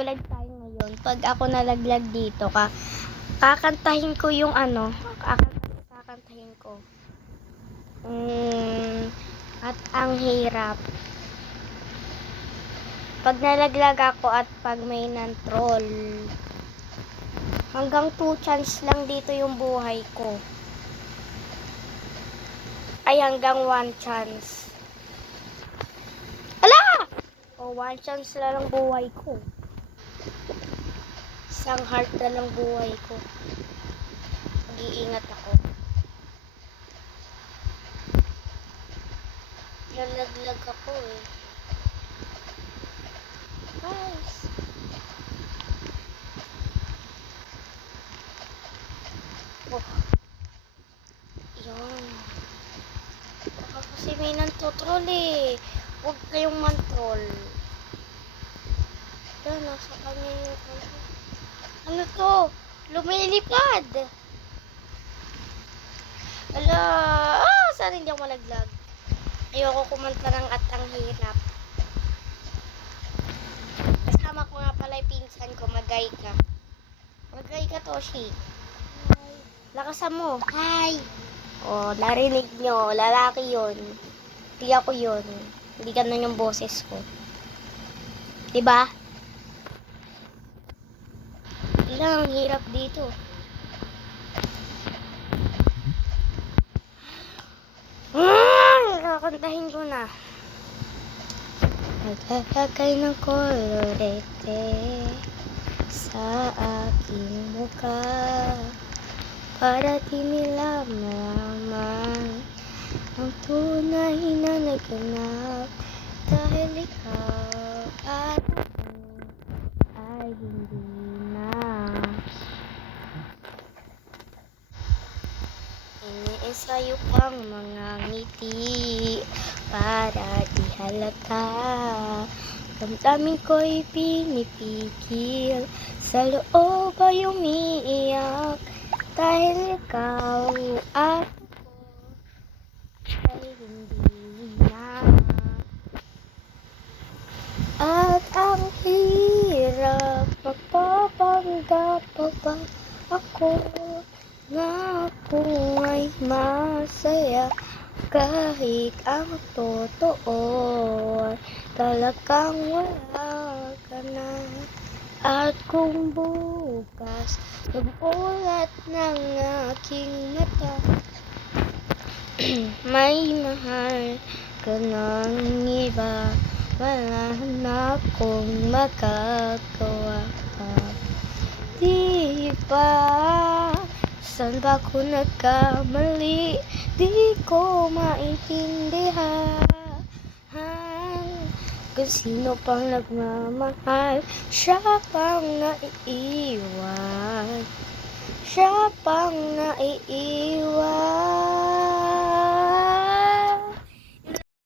mag-vlog tayo ngayon. Pag ako nalaglag dito, kakantahin ko yung kakantahin ko. At ang hirap. Pag nalaglag ako at pag may nan-troll. Hanggang 2 chance lang dito yung buhay ko. Ay, hanggang 1 chance. Ala! O, 1 chance na lang buhay ko. Isang heart na lang buhay ko. Mag-iingat ako. Nalaglag ako eh. Guys. Oh. Yun. Baka kasi may nantotroll eh. Huwag kayong mantroll. Yan, nasa kanya yung ano to? Lumilipad. Ala, saan hindi ako malaglag? Ayoko kumanta ng At ang Hirap. Kasama ko nga pala yung pinsan ko, Magay ka. Magay ka, Toshi. Hi. Lakasan mo. Hi. Oh, narinig nyo. Lalaki yun. Hindi ako yun. Hindi ganun yung boses ko. Diba? Wala, ang hirap dito. Kakantahin ko na. Naglalagay ng kolorete sa aking mukha para di nila malaman ang tunay na naganap dahil ikaw at ako ay hindi na. Iniensayo pang mga ngiti para di halata. Damdamin ko'y pinipigil, sa loob ay umiiyak dahil ikaw at ako ay hindi na. At ang hirap, magpapanggap pa ba ako na ako ay masaya kahit ang totoo talagang wala ka na. At kung bukas nagulat ng aking mata may mahal ka ng iba, wala na akong magagawa. Di ba? Saan ba ko nagkamali? Di ko maintindihan kung sino pang nagmamahal. Siya pang naiiwan. Siya pang naiiwan.